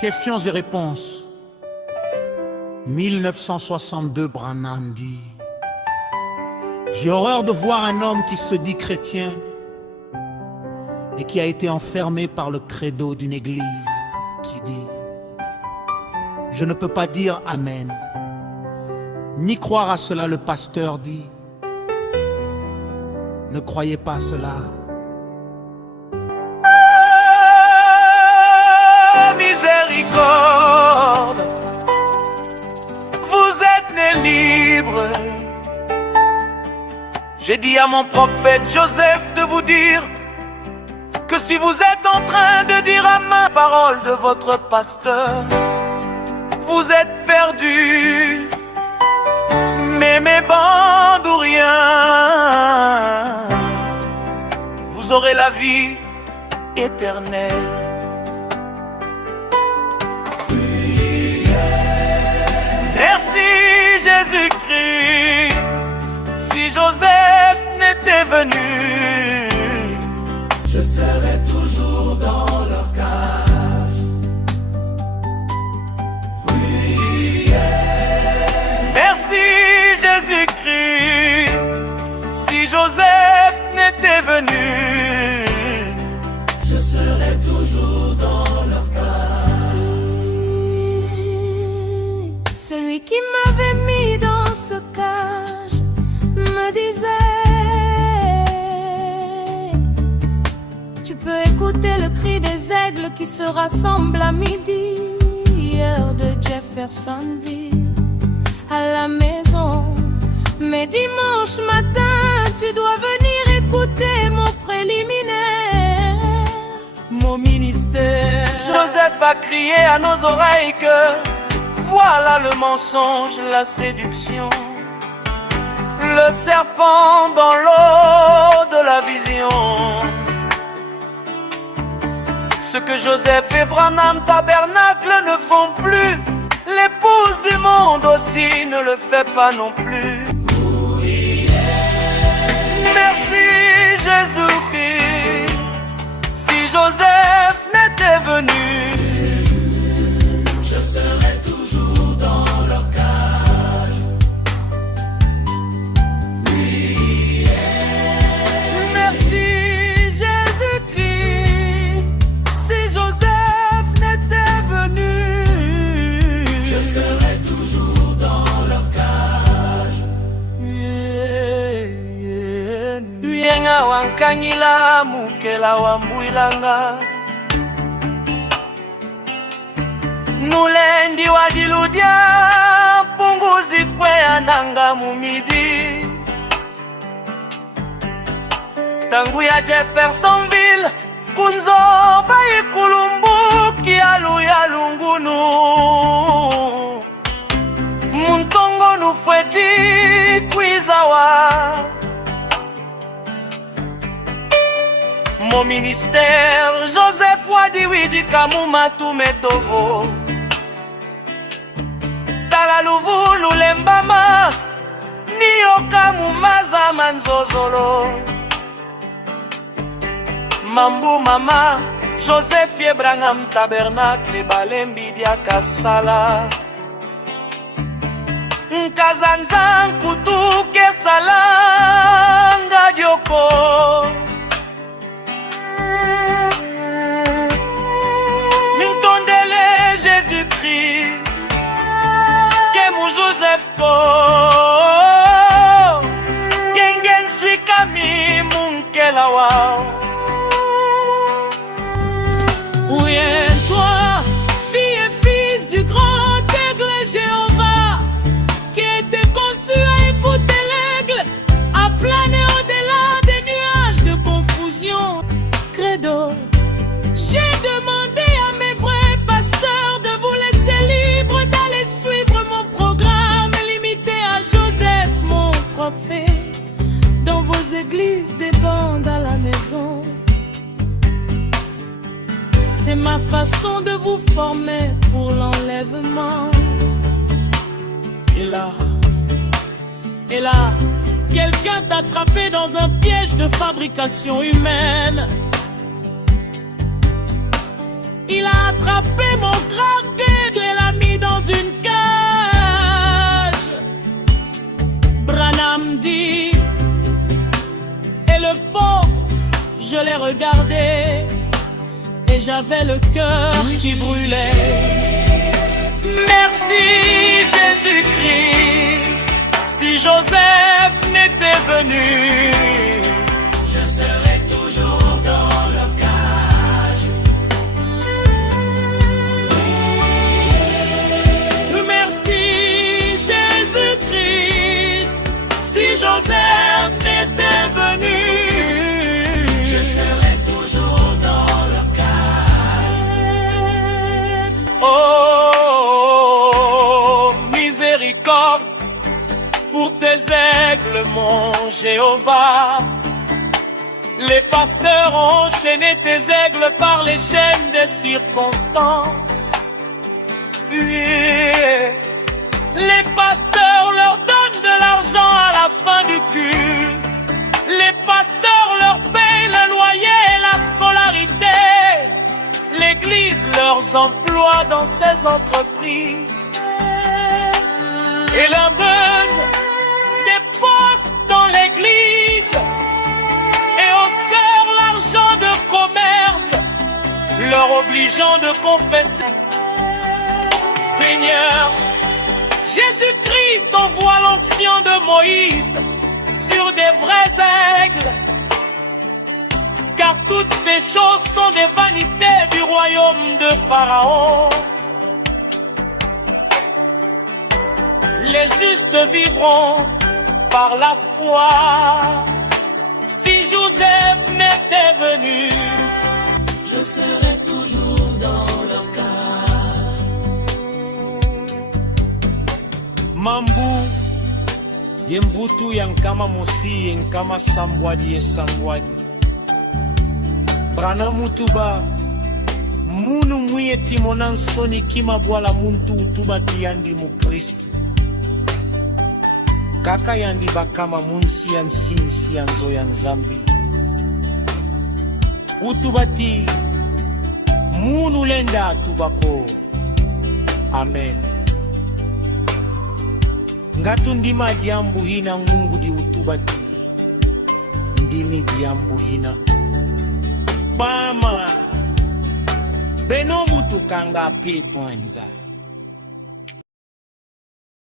Questions et réponses. 1962, Branham dit: j'ai horreur de voir un homme qui se dit chrétien et qui a été enfermé par le credo d'une église qui dit: je ne peux pas dire Amen, ni croire à cela. Le pasteur dit: ne croyez pas à cela. Miséricorde, vous êtes né libre. J'ai dit à mon prophète Joseph de vous dire que si vous êtes en train de dire à ma parole de votre pasteur, vous êtes perdu. Mais mes bandes ou rien, vous aurez la vie éternelle. Merci Jésus-Christ. Si Joseph n'était venu, je serais toujours dans leur cage. Oui, merci Jésus-Christ. Si Joseph n'était venu, je serais toujours dans leur cage. Celui qui m'avait mis dans ce cage me disait: tu peux écouter le cri des aigles qui se rassemblent à midi. Hier de Jeffersonville à la maison, mais dimanche matin tu dois venir écouter mon préliminaire. Mon ministère. Joseph a crié à nos oreilles que voilà le mensonge, la séduction, le serpent dans l'eau de la vision. Ce que Joseph et Branham Tabernacle ne font plus, l'épouse du monde aussi ne le fait pas non plus. Merci Jésus-Christ. Si Joseph n'était venu, je serais toujours dans leur cage. Oui, merci Jésus-Christ. Si Joseph n'était venu, je serais toujours dans leur cage. Tuyenga wankanyila mukela wambuilanga, nulendi wajiludia punguzi kwea nanga mumidi. Tangu ya Jeffersonville kunzoba ikulumbuki alu ya lungunu, muntongo nufweti kwizawa. Mon ministère, Joseph Wadiwidi Kamuma Tumetovo, Talaluvu Lulembama, Nioka Mumaza Manzozolo, Mambu Mama, Joseph Branham Tabernacle, Balembi Diakasala, Nkazanzan Kutu Kesalanga Dioko. Jésus-Christ, Kemu Joseph Ko, Gengen suis Kami Munkelawa. Oui, et toi, fille et fils du grand aigle Jéhovah, qui était conçu à écouter l'aigle, à planer au-delà des nuages de confusion. Credo, j'ai demandé à mes vrais pasteurs de vous laisser libre d'aller suivre mon programme limité à Joseph, mon prophète, dans vos églises, des bandes à la maison. C'est ma façon de vous former pour l'enlèvement. Et là, quelqu'un t'a attrapé dans un piège de fabrication humaine. Il a attrapé mon grave les regardais et j'avais le cœur qui brûlait. Merci Jésus-Christ, si Joseph n'était venu, je serais toujours dans le cage. Merci Jésus-Christ, si Joseph n'était venu, je serais toujours dans le cage. Oh, miséricorde pour tes aigles, mon Jéhovah. Les pasteurs ont enchaîné tes aigles par les chaînes des circonstances. Oui. Les pasteurs leur donnent de l'argent à la fin du culte. Les pasteurs leur payent le loyer et la scolarité. L'Église leur emploie dans ses entreprises et leur donne des postes dans l'Église et aux sœurs l'argent de commerce, leur obligeant de confesser. Seigneur, Jésus-Christ envoie l'onction de Moïse sur des vrais aigles, car toutes ces choses sont des vanités du royaume de Pharaon. Les justes vivront par la foi. Si Joseph n'était venu, je serais toujours dans le cage. Mambu yemvutu yankama mosi yankama sambwadi yesambwadi brana mutuba munu mwiye timonan soni kima bwala muntu utuba kiyandi mu Kristu kaka yandi bakama munsi yansinsi yanzo ya Nzambi utubati munu lenda tubako. Amen. Ngatu ndima diambu hina ngungu di utubati ndimi diambu hina Bama beno mutu kanga pe bwanza.